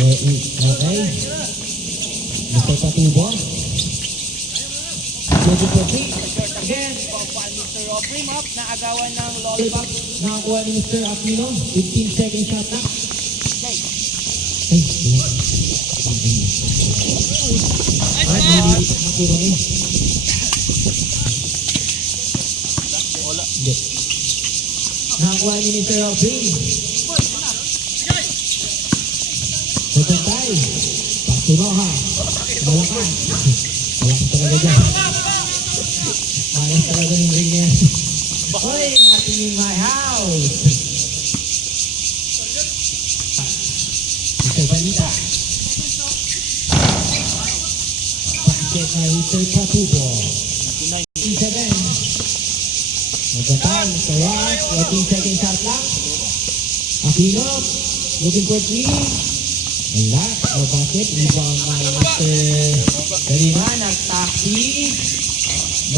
Okay. Mr. Patubo. Logo po si. Again, Mr. Oprim up, naagawan ng lollipop. Nakakuha ni Mr. Aquino. 15 second shot na. Okay. Ay, nililipat na puro eh. Wala. Hindi. Nakakuha ni Mr. Oprim. Second time. Pasuroha. Malakas. Malakas talaga dyan. Mayas talaga yung ring niya. Hoy, natin in my house. Mr. Balita. Packet na Mr. Patubo. 7. Magkatay, Mr. Ross. 14 second shot lang. Aquino. Looking for 3. Wala, no basket, ibang Mr. Karima, nag-taxi,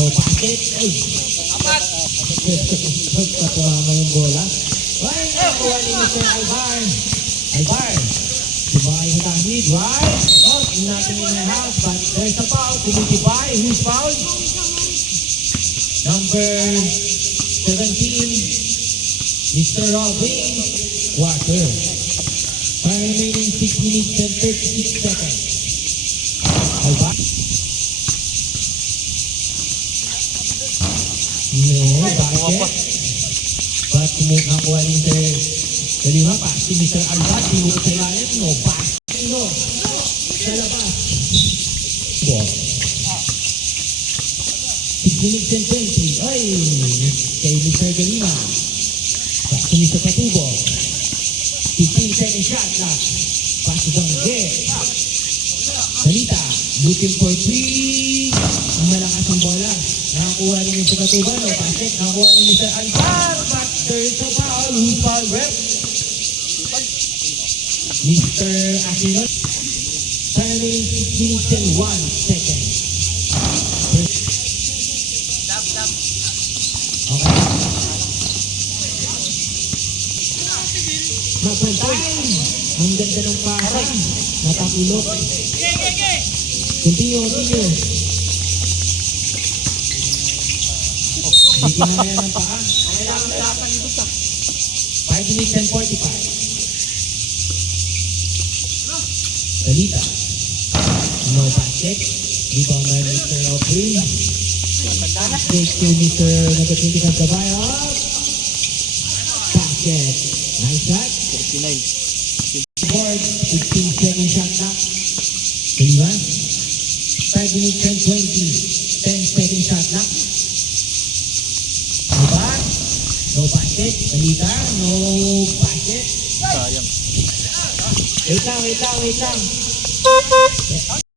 no basket, ay! Apat! Patumama yung bola. Ay, nakuha ni Mr. Alvar. Alvar, sumakay sa taxi, drive. Oh, natin in my house, but there's a foul, tumitibay, who's fouled? Number 17, Mr. Robin Walker. Remaining 6 minutes and 36 seconds. Alba. No, basket. But kumukuha ni Mr. Kalima pa. Si Mr. Alba, tinuro sa ilalim. No, basket. No. Sa labas. Ball. 6 minutes and 20. Ay! Kay Mr. Kalima. Si Mr. Patubo. 15 second shot na. Pass to Dangge. Salita. Looking for 3. Malakas ang bola. Nakakuha ni Mr. Patubo. No, basket. Nakakuha ni Mr. Alvar. But there is a foul. Who's foul rep? Mr. Aquino. Timing 6 minutes and 1 second. Okay. Mapantay. Ang ganda ng pasa. Natapulot. Continue. Hindi kinaya ng paa. Kailangan tapan ito sa 5 minutes and 45. Salita. No basket. Rebound by Mr. Oprim. Take to Mr. Nagatinting at Gabayo. Basket. Nice shot. 49. Board, 15 second shot na. Diba? 5 minutes and 20. 10 second shot na. Diba? No basket. Balita. No basket. Sayang. Wait lang.